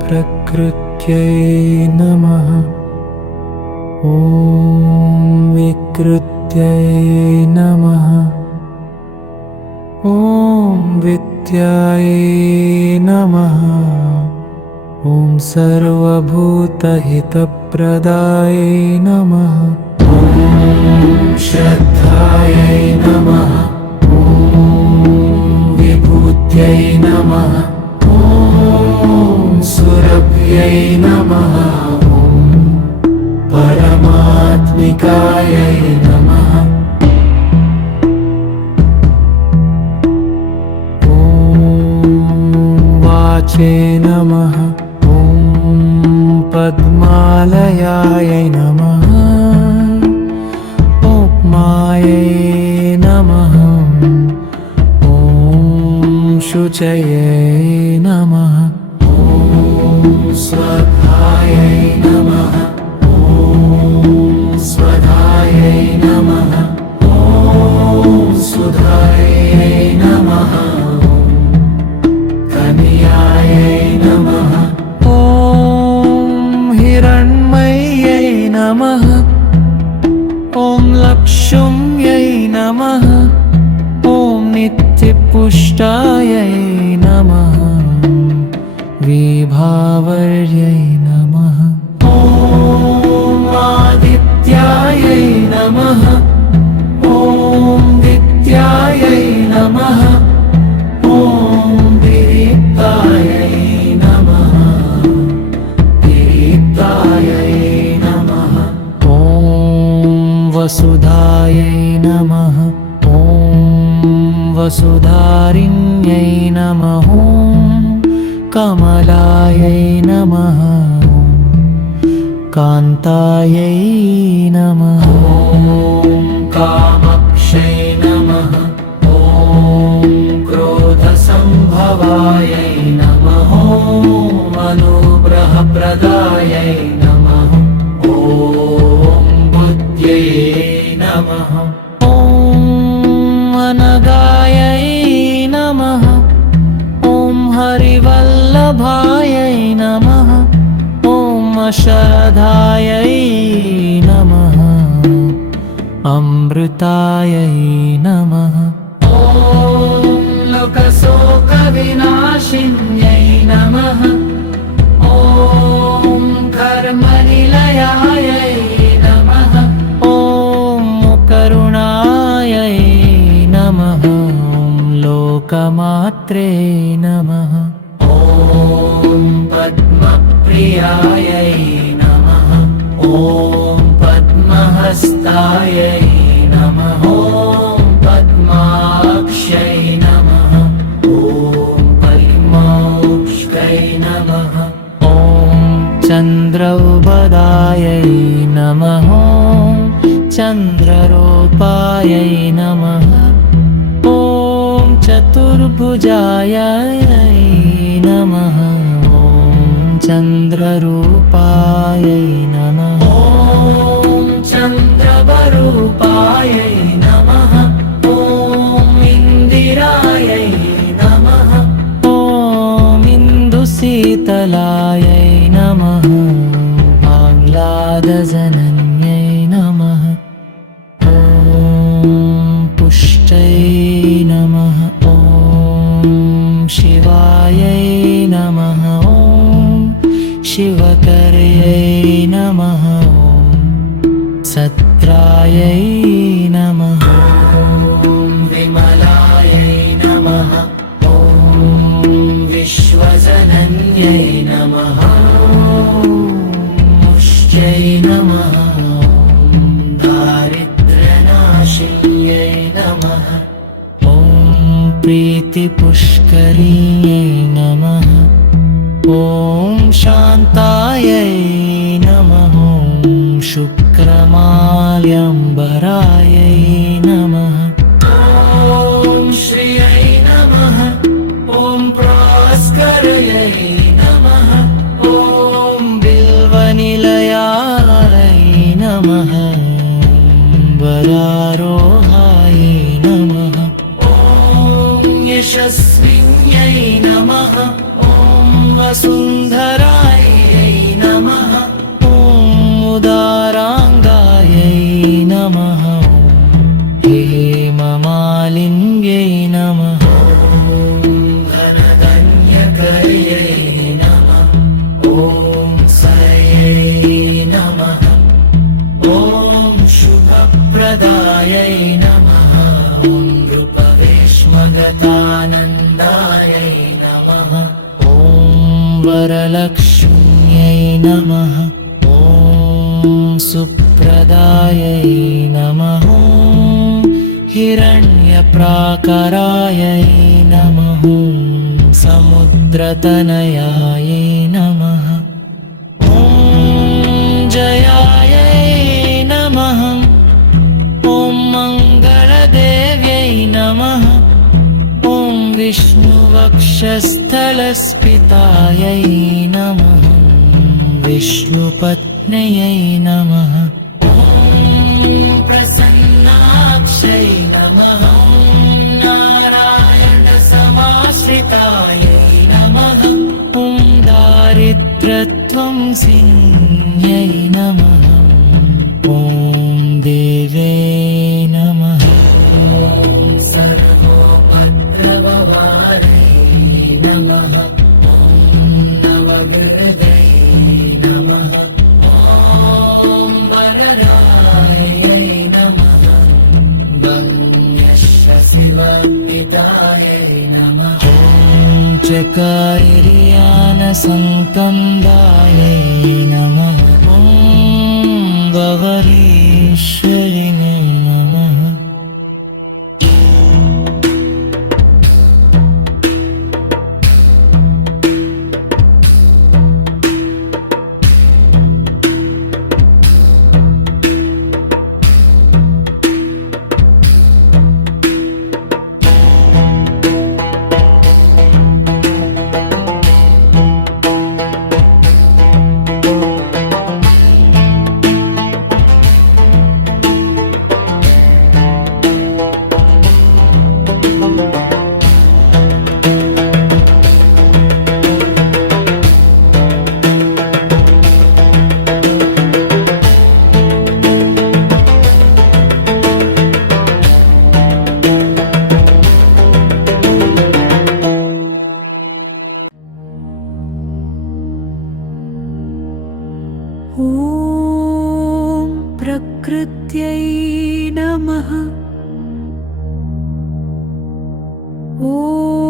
प्रकृत्यै नमः। विकृत्यै नमः। विद्यायै नमः। सर्वभूतहितप्रदायै नमः। श्रद्धायै नमः। विभूत्यै नमः। सुरभ्यै नमः। परमात्मिकायै नमः। वाचे नमः। पद्मालयायै नमः। उपमायै नमः। शुचये नमः। स्वधायै नमः। स्वधायै नमः। सुधायै नमः। कन्यायै नमः। हिरण्मय्यै नमः। लक्ष्म्यै नमः। नित्यपुष्टायै नमः। विभावर्यै नमः। आदित्यायै नमः। विद्यायै नमः। दीप्तायै नमः। दीप्तायै नमः। वसुधायै नमः। वसुधारिण्यै नमः। कमलायै नमः। कान्तायै नमः। कामक्षै नमः। क्रोधसम्भवायै नमः। अनुग्रहप्रदायै नमः। बुद्ध्यै नमः। अनगायै नमः। हरिवल्लभायै नमः। अशधायै नमः। अमृतायै नमः। लोकशोकविनाशिन्यै नमः। कर्मनिलयायै नमः। करुणायै नमः। लोकमात्रे नमः। पद्मप्रियायै नमः। पद्महस्तायै नमः। पद्माक्षै नमः। पद्मौक्ष्कै नमः। चन्द्रौबदायै नमः। चन्द्ररूपायै नमः। चतुर्भुजायै नमः। चन्द्ररूपायै नमः। चन्द्रवरूपायै नमः। इन्दिरायै नमः। इन्दुशीतलायै नमः। आह्लादजनन्यै नमः। पुष्टै नमः। शिवायै नमः। शिवकर्यै नमः। सत्रायै नमः। विमलायै नमः। विश्वजनन्यै नमः। मुष्ट्यै नमः। दारिद्र्यनाशिन्यै नमः। प्रीतिपुष्करिण्यै नमः। शान्तायै नमः। शुक्रमाल्यम्बरायै नमः। श्रियै नमः। प्रास्करयै नमः। बिल्वनिलयायै नमः। वरारोहायै नमः। यशस्वी नमः ॐ वसुन्धरायै नमः ॐ उदाराङ्गायै नमः हेममालिन्यै नमः ॐ धनधन्यकर्यै नमः ॐ सरयै नमः ॐ शुभप्रदायै नमः ॐ नृपवेश्मगतानन्दायै नमः ॐ वरलक्ष्म्यै नमः ॐ सुप्रदायै नमः हिरण्यप्राकारायै नमः समुद्रतनयायै नमः ॐ जयायै नमः ॐ मङ्गलदेव्यै नमः ॐ विष्णुवक्षस्थलस्फितायै नमः विष्णुपत्न्यै नमः ॐ प्रसन्नाक्षै नमः नारायणसमाश्रितायै नमः ॐ दारिद्र्यत्वं सिंह्यै नमः ॐ देवे नमः ॐ सर्वोपद्रववारै नमः ॐ नवग्रहदै नमः ॐ वरदायै नमः वन्यशशिवर्पितायै नमः ॐ चकार्यानसङ्कन्दायै नमः ॐ गवरीश्वरिणे नमः ॐ प्रकृत्यै नमः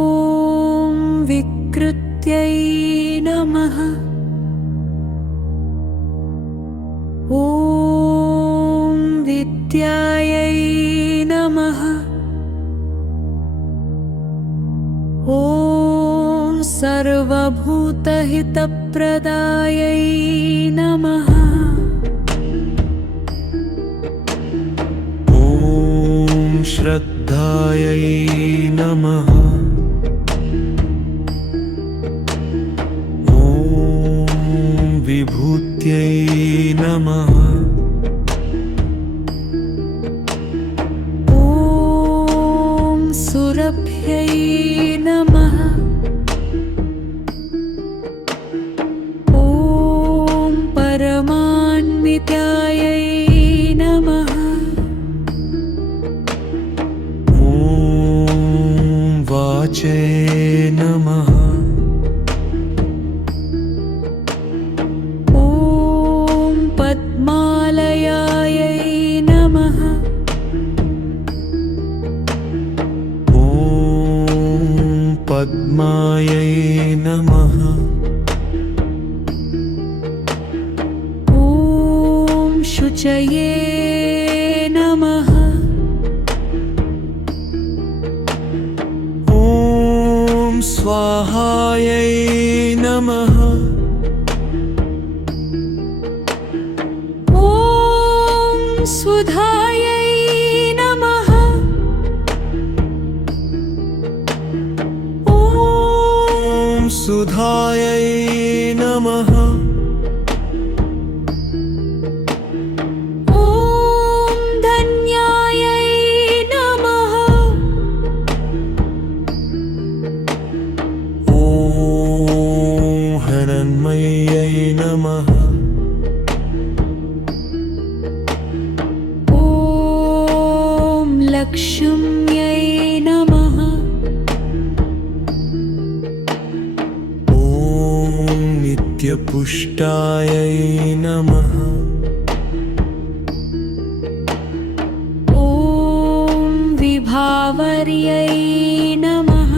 ॐ विकृत्यै नमः ॐ विद्यायै नमः ॐ सर्वभूतहितप्रदायै नमः ॐ श्रद्धायै नमः ॐ विभूत्यै नमः ॐ सुरभ्यै नमः ॐ परमान्वितायै नमः ॐ वाचे नमः ॐ पद्मालयायै नमः ॐ पद्मायै नमः ॐ शुचये नमः ॐ स्वाहायै नमः ॐ सुधायै नमः ॐ सुधायै नमः ॐ धन्यायै नमः लक्ष्म्यै नमः ॐ नित्यपुष्टायै नमः ॐ विभावर्यै नमः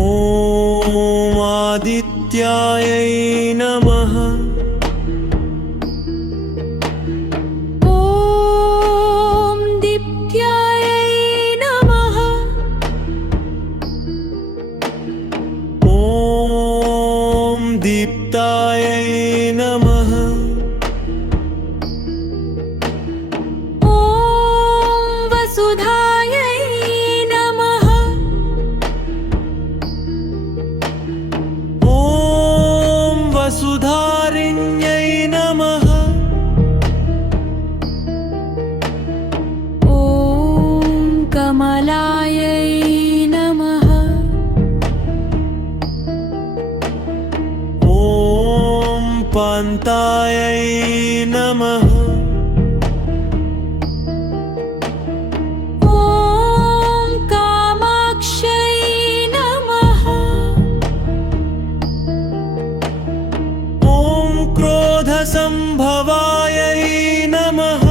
ॐ आदित्यायै नमः ॐ दीप्त्यायै नमः ॐ दीप्तायै नमः ॐ वसुधायै नमः ॐ वसुधारिण्यै नमः ॐ कमलायै नमः ॐ पान्तायै नमः ॐ कामाक्ष्यै नमः ॐ क्रोधसम्भवायै नमः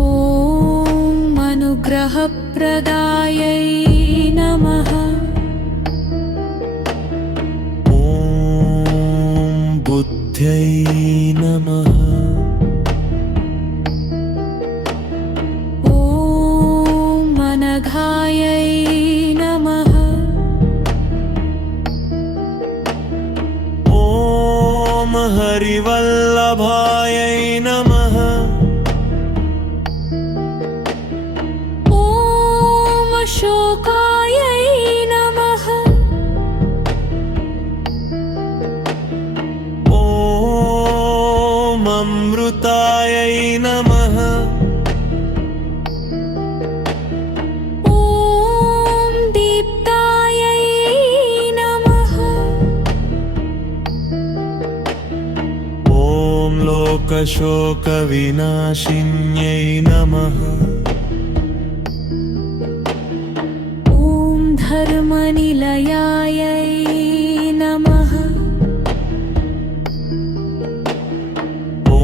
ॐ अनुग्रहप्रदायै नमः ॐ बुद्ध्यै नमः ॐ अनघायै नमः ॐ हरिवल्लभायै नमः ॐ अशोकायै नमः ॐ अमृतायै नमः ॐ दीप्तायै नमः ॐ लोकशोकविनाशिन्यै नमः ॐ धर्मनिलयायै नमः ॐ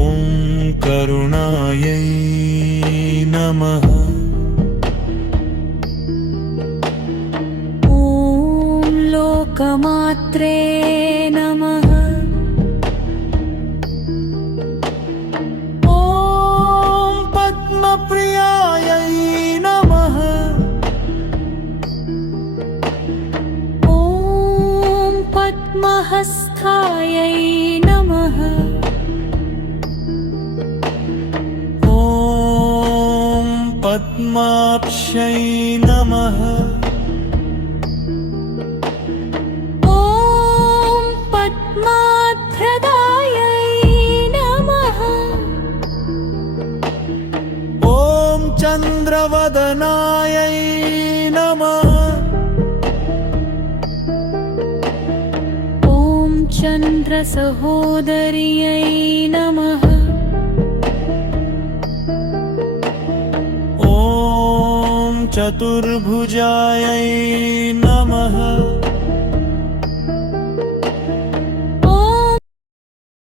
करुणायै नमः ॐ लोकमात्रे नमः ॐ पद्मप्रियायै नमः ॐ पद्महस्तायै नमः ॐ पद्माक्षै नमः ॐ पद्माध्रदायै नमः ॐ चन्द्रवदनायै नमः ॐ चन्द्रसहोदर्यै नमः ॐ चतुर्भुजायै नमः